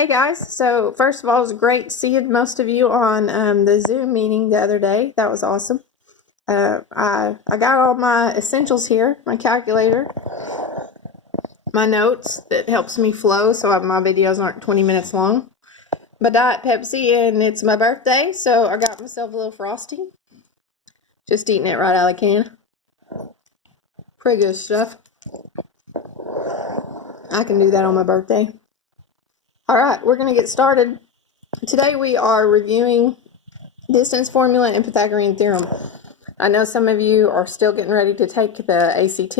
Hey guys, so first of all, it was great seeing most of you on the Zoom meeting the other day. That was awesome. I got all my essentials here, my calculator, my notes that helps me flow so my videos aren't 20 minutes long, my Diet Pepsi, and it's my birthday, so I got myself a little frosting. Just eating it right out of the can. Pretty good stuff. I can do that on my birthday. Alright, we're going to get started. Today we are reviewing distance formula and Pythagorean theorem. I know some of you are still getting ready to take the ACT,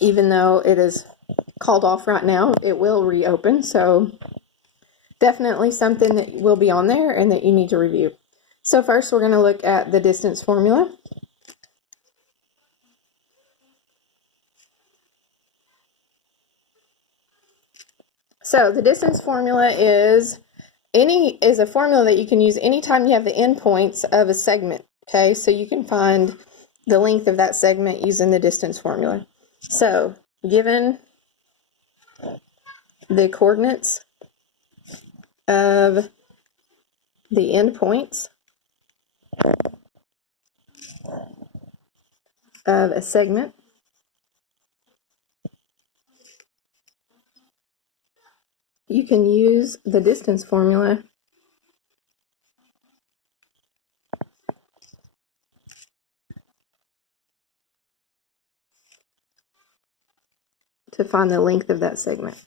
even though it is called off right now. It will reopen, so definitely something that will be on there and that you need to review. So first we're going to look at the distance formula. So the distance formula is a formula that you can use anytime you have the endpoints of a segment. Okay, so you can find the length of that segment using the distance formula. So given the coordinates of the endpoints of a segment, you can use the distance formula to find the length of that segment.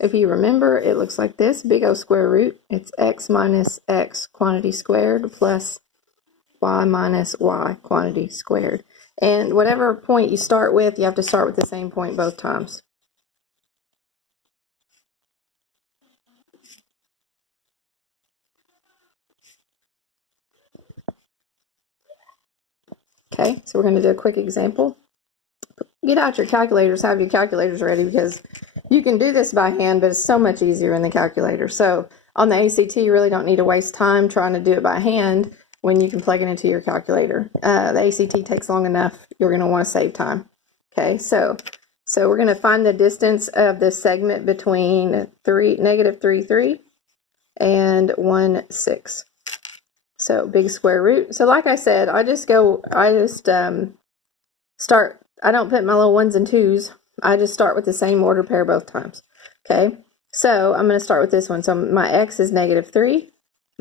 If you remember, it looks like this, big O square root. It's x minus x quantity squared plus y minus y quantity squared. And whatever point you start with, you have to start with the same point both times. Okay, so we're going to do a quick example. Get out your calculators, have your calculators ready, because you can do this by hand, but it's so much easier in the calculator. So on the ACT, you really don't need to waste time trying to do it by hand when you can plug it into your calculator. The ACT takes long enough. You're going to want to save time. Okay, so we're going to find the distance of the segment between negative 3, 3 and 1, 6. So big square root. So like I said, I don't put my little ones and twos. I just start with the same order pair both times. Okay, so I'm going to start with this one. So my x is negative 3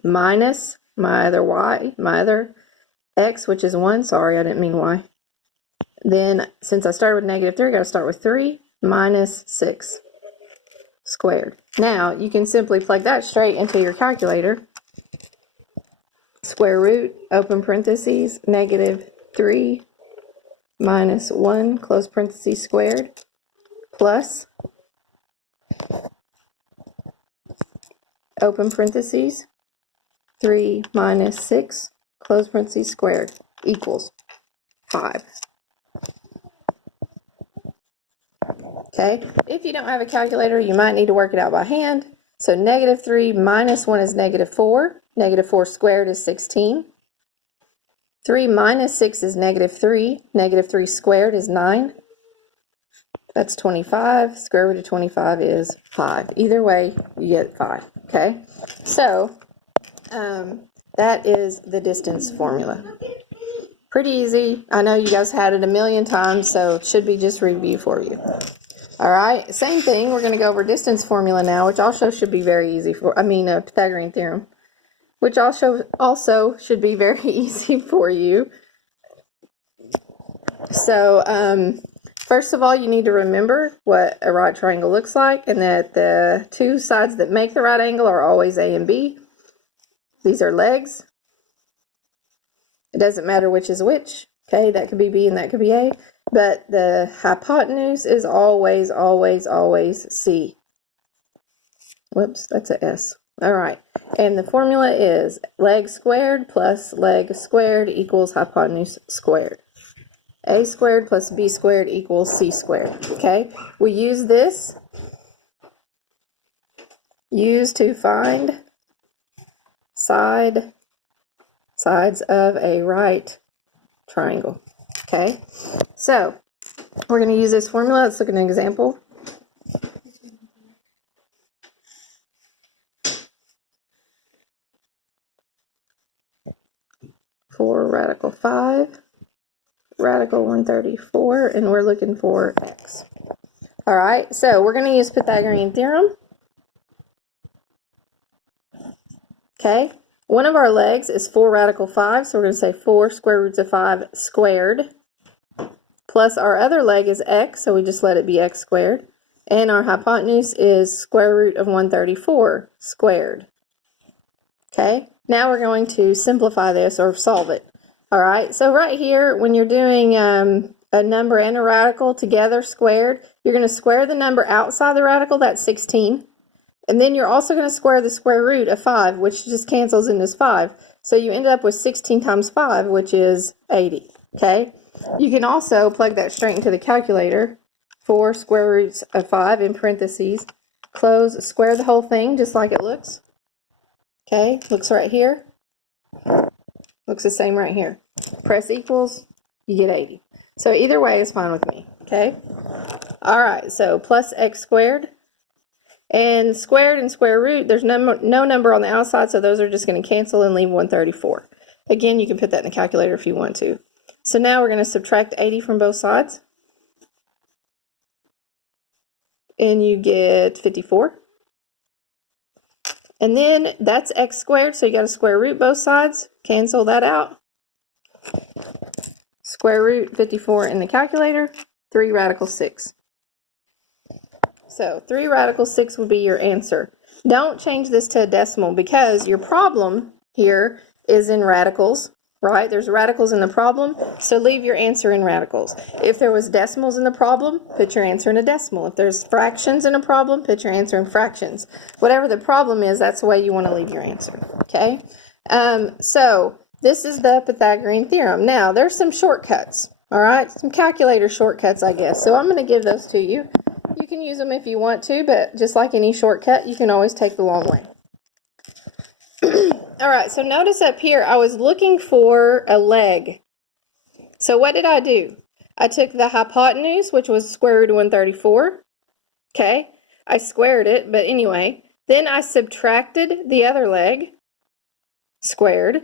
minus my other y, my other x, which is 1. Sorry, I didn't mean y. Then, since I started with negative 3, I got to start with 3 minus 6 squared. Now, you can simply plug that straight into your calculator. Square root, open parentheses, negative 3 minus 1, close parentheses, squared, plus, open parentheses, 3 minus 6, close parentheses, squared, equals 5. Okay, if you don't have a calculator, you might need to work it out by hand. So negative 3 minus 1 is negative 4. Negative 4 squared is 16. 3 minus 6 is negative 3. Negative 3 squared is 9. That's 25. Square root of 25 is 5. Either way, you get 5. Okay, so that is the distance formula. Pretty easy. I know you guys had it a million times, so it should be just review for you. All right, same thing. We're going to go over distance formula now, which also should be very easy Pythagorean theorem, which also should be very easy for you. So, first of all, you need to remember what a right triangle looks like, and that the two sides that make the right angle are always A and B. These are legs. It doesn't matter which is which. Okay, that could be B and that could be A. But the hypotenuse is always, always, always C. Whoops, that's a S. All right. And the formula is leg squared plus leg squared equals hypotenuse squared. A squared plus B squared equals C squared. Okay. We use this to find sides of a right triangle. Okay, so we're going to use this formula. Let's look at an example. For radical 5, radical 134, and we're looking for x. All right, so we're going to use Pythagorean theorem. Okay, one of our legs is 4 radical 5, so we're going to say 4 square roots of 5 squared, plus our other leg is x, so we just let it be x squared, and our hypotenuse is square root of 134 squared. Okay, now we're going to simplify this or solve it. All right, so right here, when you're doing a number and a radical together squared, you're going to square the number outside the radical, that's 16. And then you're also going to square the square root of 5, which just cancels into 5. So you end up with 16 times 5, which is 80. Okay? You can also plug that straight into the calculator. 4 square roots of 5 in parentheses. Close, square the whole thing just like it looks. Okay? Looks right here. Looks the same right here. Press equals, you get 80. So either way is fine with me. Okay? All right, so plus x squared. And squared and square root, there's no number on the outside, so those are just going to cancel and leave 134. Again, you can put that in the calculator if you want to. So now we're going to subtract 80 from both sides. And you get 54. And then that's x squared, so you got to square root both sides. Cancel that out. Square root 54 in the calculator. 3 radical 6. So 3 radical 6 would be your answer. Don't change this to a decimal because your problem here is in radicals, right? There's radicals in the problem, so leave your answer in radicals. If there was decimals in the problem, put your answer in a decimal. If there's fractions in a problem, put your answer in fractions. Whatever the problem is, that's the way you want to leave your answer, okay? So this is the Pythagorean theorem. Now, there's some shortcuts, all right? Some calculator shortcuts, I guess. So I'm going to give those to you. You can use them if you want to, but just like any shortcut, you can always take the long way. All right, so notice up here, I was looking for a leg. So what did I do? I took the hypotenuse, which was square root of 134. Okay, I squared it, but anyway. Then I subtracted the other leg, squared,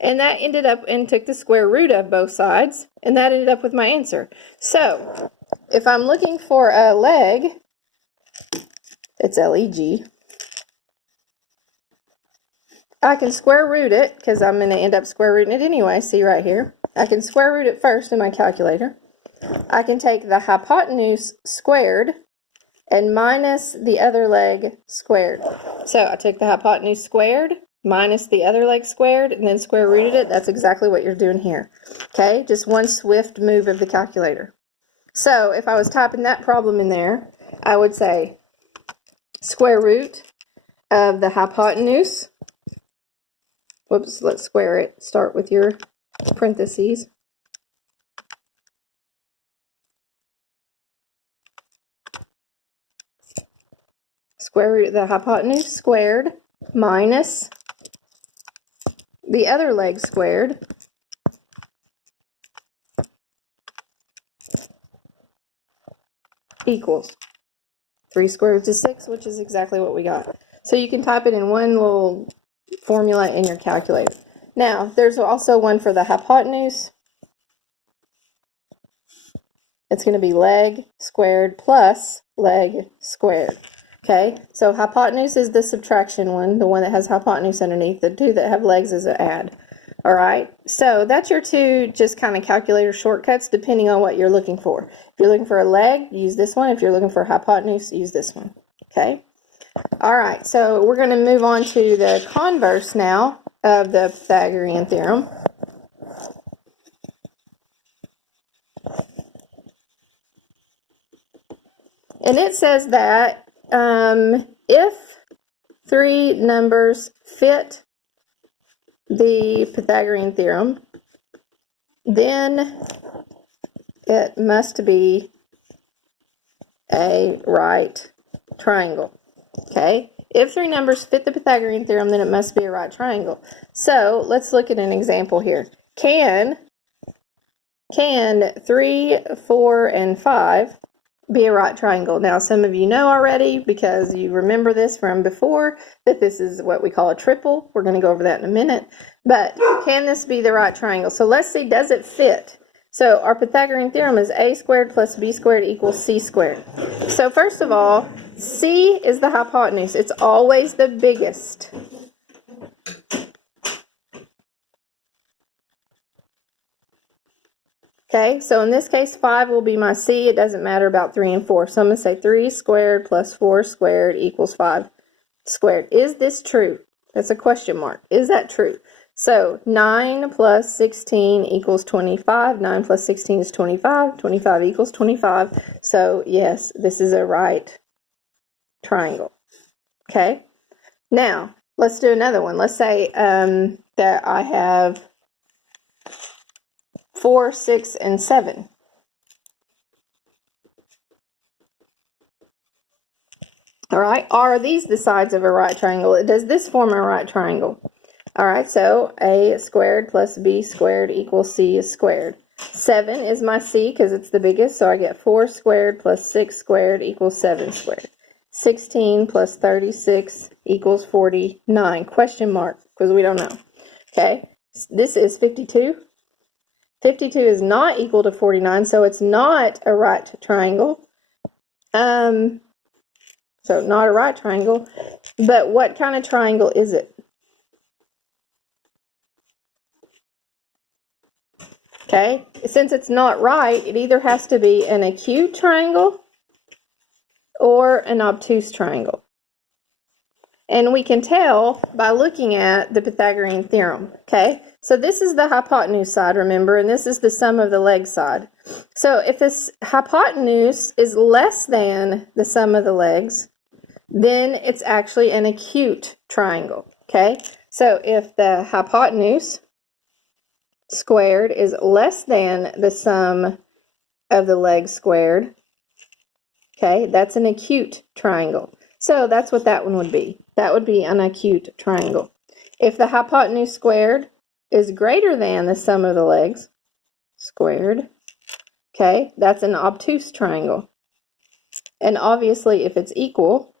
and that ended up and took the square root of both sides, and that ended up with my answer. So if I'm looking for a leg, it's leg. I can square root it because I'm going to end up square rooting it anyway. See right here. I can square root it first in my calculator. I can take the hypotenuse squared and minus the other leg squared. So I took the hypotenuse squared minus the other leg squared and then square rooted it. That's exactly what you're doing here. Okay, just one swift move of the calculator. So if I was typing that problem in there, I would say square root of the hypotenuse. Whoops, let's square it. Start with your parentheses. Square root of the hypotenuse squared minus the other leg squared equals 3 square roots of 6, which is exactly what we got. So you can type it in one little formula in your calculator. Now, there's also one for the hypotenuse. It's going to be leg squared plus leg squared. Okay, so hypotenuse is the subtraction one, the one that has hypotenuse underneath. The two that have legs is an add. All right, so that's your two just kind of calculator shortcuts depending on what you're looking for. If you're looking for a leg, use this one. If you're looking for hypotenuse, use this one. Okay, all right, so we're going to move on to the converse now of the Pythagorean theorem. And it says that if 3 numbers fit the Pythagorean theorem, then it must be a right triangle. Okay? If 3 numbers fit the Pythagorean theorem, then it must be a right triangle. So let's look at an example here. Can can 3, 4, and 5 be a right triangle? Now, some of you know already because you remember this from before that this is what we call a triple. We're going to go over that in a minute. But can this be the right triangle? So let's see, does it fit? So our Pythagorean theorem is a squared plus b squared equals c squared. So first of all, c is the hypotenuse. It's always the biggest. Okay, so in this case, 5 will be my c. It doesn't matter about 3 and 4. So I'm going to say 3 squared plus 4 squared equals 5 squared. Is this true? That's a question mark. Is that true? So 9 plus 16 equals 25. 9 plus 16 is 25. 25 equals 25. So yes, this is a right triangle. Okay, now let's do another one. Let's say that I have 4, 6, and 7. All right, are these the sides of a right triangle? Does this form a right triangle? All right, so a squared plus b squared equals c squared. 7 is my c because it's the biggest, so I get 4 squared plus 6 squared equals 7 squared. 16 plus 36 equals 49. Question mark, because we don't know. Okay, this is 52. 52 is not equal to 49, so it's not a right triangle. So not a right triangle, but what kind of triangle is it? Okay, since it's not right, it either has to be an acute triangle or an obtuse triangle. And we can tell by looking at the Pythagorean theorem, okay? So this is the hypotenuse side, remember, and this is the sum of the leg side. So if this hypotenuse is less than the sum of the legs, then it's actually an acute triangle, okay? So if the hypotenuse squared is less than the sum of the legs squared, okay, that's an acute triangle. So that's what that one would be. That would be an acute triangle. If the hypotenuse squared is greater than the sum of the legs squared, okay, that's an obtuse triangle. And obviously, if it's equal,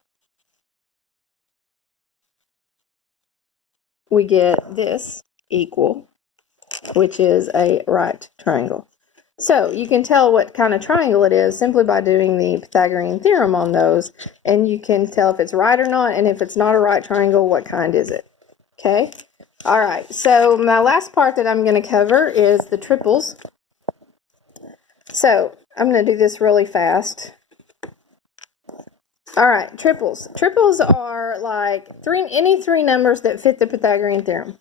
we get this equal, which is a right triangle. So you can tell what kind of triangle it is simply by doing the Pythagorean theorem on those, and you can tell if it's right or not, and if it's not a right triangle, what kind is it? Okay? All right, so my last part that I'm going to cover is the triples. So I'm going to do this really fast. All right, triples. Triples are like any three numbers that fit the Pythagorean theorem.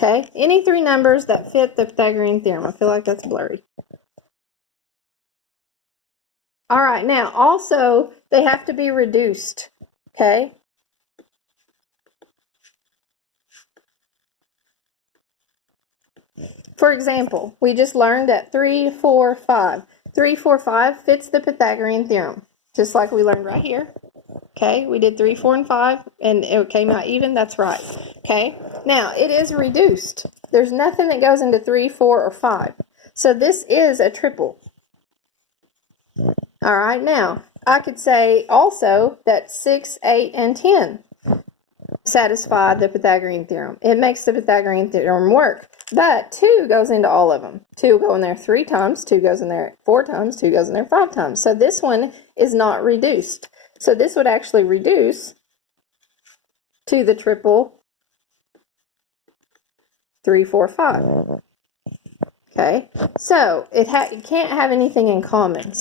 Okay, any three numbers that fit the Pythagorean theorem. I feel like that's blurry. All right, now also they have to be reduced. Okay. For example, we just learned that 3, 4, 5. 3, 4, 5 fits the Pythagorean theorem, just like we learned right here. Okay, we did 3, 4, and 5, and it came out even. That's right. Okay, now it is reduced. There's nothing that goes into 3, 4, or 5. So this is a triple. All right, now I could say also that 6, 8, and 10 satisfy the Pythagorean theorem. It makes the Pythagorean theorem work. But 2 goes into all of them. 2 will go in there 3 times, 2 goes in there 4 times, 2 goes in there 5 times. So this one is not reduced. So this would actually reduce to the triple 3, 4, 5. Okay, so it can't have anything in common.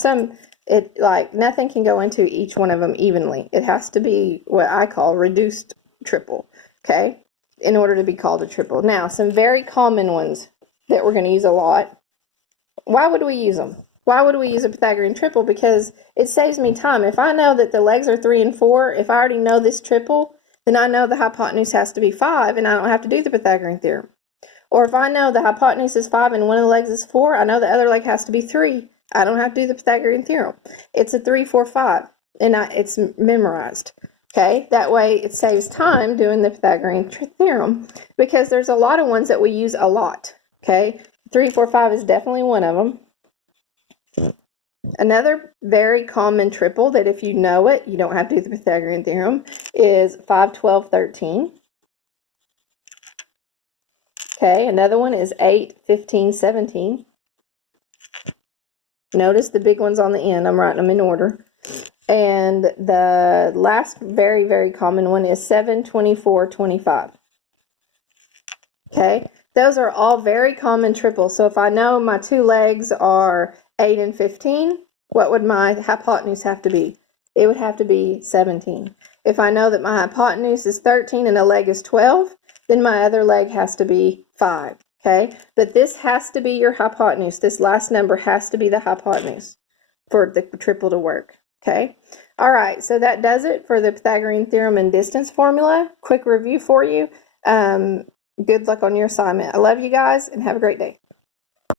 Nothing can go into each one of them evenly. It has to be what I call reduced triple. Okay, in order to be called a triple. Now, some very common ones that we're going to use a lot. Why would we use them? Why would we use a Pythagorean triple? Because it saves me time. If I know that the legs are 3 and 4, if I already know this triple, then I know the hypotenuse has to be 5, and I don't have to do the Pythagorean theorem. Or if I know the hypotenuse is 5 and one of the legs is 4, I know the other leg has to be 3. I don't have to do the Pythagorean theorem. It's a 3, 4, 5, and it's memorized. Okay, that way it saves time doing the Pythagorean theorem because there's a lot of ones that we use a lot. Okay, 3, 4, 5 is definitely one of them. Another very common triple that if you know it, you don't have to do the Pythagorean theorem, is 5, 12, 13. Okay, another one is 8, 15, 17. Notice the big ones on the end. I'm writing them in order. And the last very, very common one is 7, 24, 25. Okay, those are all very common triples. So if I know my two legs are 8 and 15, what would my hypotenuse have to be? It would have to be 17. If I know that my hypotenuse is 13 and a leg is 12, then my other leg has to be 5. Okay, but this has to be your hypotenuse. This last number has to be the hypotenuse for the triple to work. Okay, all right, so that does it for the Pythagorean theorem and distance formula. Quick review for you. Good luck on your assignment. I love you guys and have a great day.